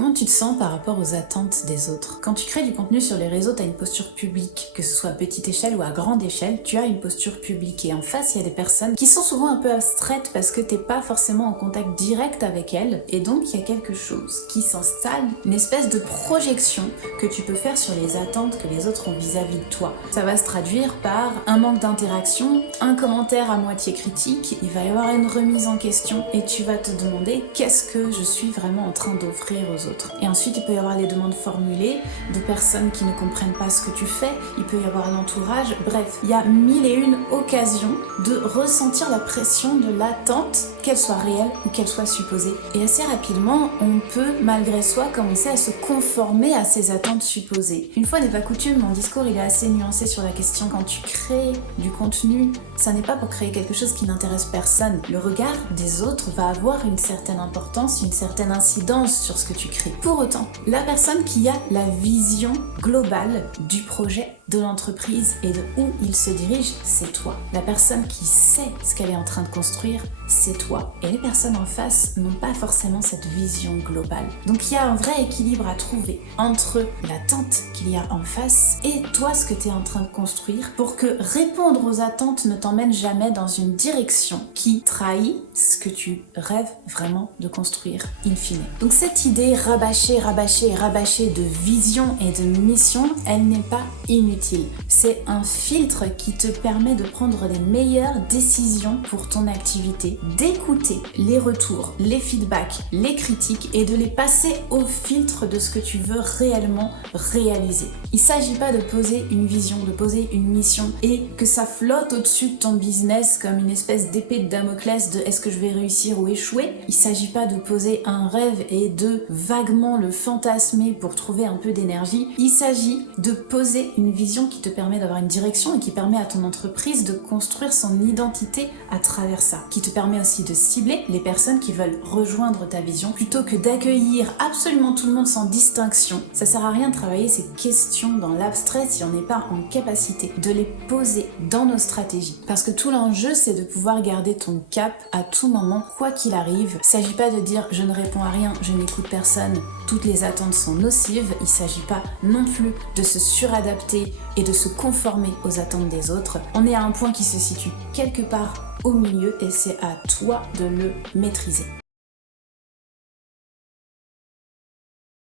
Comment tu te sens par rapport aux attentes des autres? Quand tu crées du contenu sur les réseaux, tu as une posture publique, que ce soit à petite échelle ou à grande échelle, tu as une posture publique. Et en face, il y a des personnes qui sont souvent un peu abstraites parce que t'es pas forcément en contact direct avec elles. Et donc, il y a quelque chose qui s'installe, une espèce de projection que tu peux faire sur les attentes que les autres ont vis-à-vis de toi. Ça va se traduire par un manque d'interaction, un commentaire à moitié critique, il va y avoir une remise en question et tu vas te demander qu'est-ce que je suis vraiment en train d'offrir aux autres. Et ensuite, il peut y avoir les demandes formulées de personnes qui ne comprennent pas ce que tu fais, il peut y avoir l'entourage, bref, il y a mille et une occasions de ressentir la pression de l'attente, qu'elle soit réelle ou qu'elle soit supposée. Et assez rapidement, on peut, malgré soi, commencer à se conformer à ces attentes supposées. Une fois n'est pas coutume, mon discours il est assez nuancé sur la question. Quand tu crées du contenu, ça n'est pas pour créer quelque chose qui n'intéresse personne. Le regard des autres va avoir une certaine importance, une certaine incidence sur ce que tu crées. Pour autant, la personne qui a la vision globale du projet, de l'entreprise et de où il se dirige, c'est toi. La personne qui sait ce qu'elle est en train de construire, c'est toi. Et les personnes en face n'ont pas forcément cette vision globale. Donc il y a un vrai équilibre à trouver entre l'attente qu'il y a en face et toi ce que tu es en train de construire pour que répondre aux attentes ne t'emmène jamais dans une direction qui trahit ce que tu rêves vraiment de construire in fine. Donc cette idée rabâchée de vision et de mission, elle n'est pas inutile. C'est un filtre qui te permet de prendre les meilleures décisions pour ton activité, d'écouter les retours, les feedbacks, les critiques et de les passer au filtre de ce que tu veux réellement réaliser. Il ne s'agit pas de poser une vision, de poser une mission et que ça flotte au-dessus de ton business comme une espèce d'épée de Damoclès de est-ce que je vais réussir ou échouer. Il ne s'agit pas de poser un rêve et de vaguement le fantasmer pour trouver un peu d'énergie. Il s'agit de poser une vision qui te permet d'avoir une direction et qui permet à ton entreprise de construire son identité à travers ça, qui te permet aussi de cibler les personnes qui veulent rejoindre ta vision plutôt que d'accueillir absolument tout le monde sans distinction. Ça sert à rien de travailler ces questions dans l'abstrait si on n'est pas en capacité de les poser dans nos stratégies. Parce que tout l'enjeu, c'est de pouvoir garder ton cap à tout moment, quoi qu'il arrive. Il ne s'agit pas de dire je ne réponds à rien, je n'écoute personne, toutes les attentes sont nocives. Il ne s'agit pas non plus de se suradapter et de se conformer aux attentes des autres. On est à un point qui se situe quelque part au milieu et c'est à toi de le maîtriser.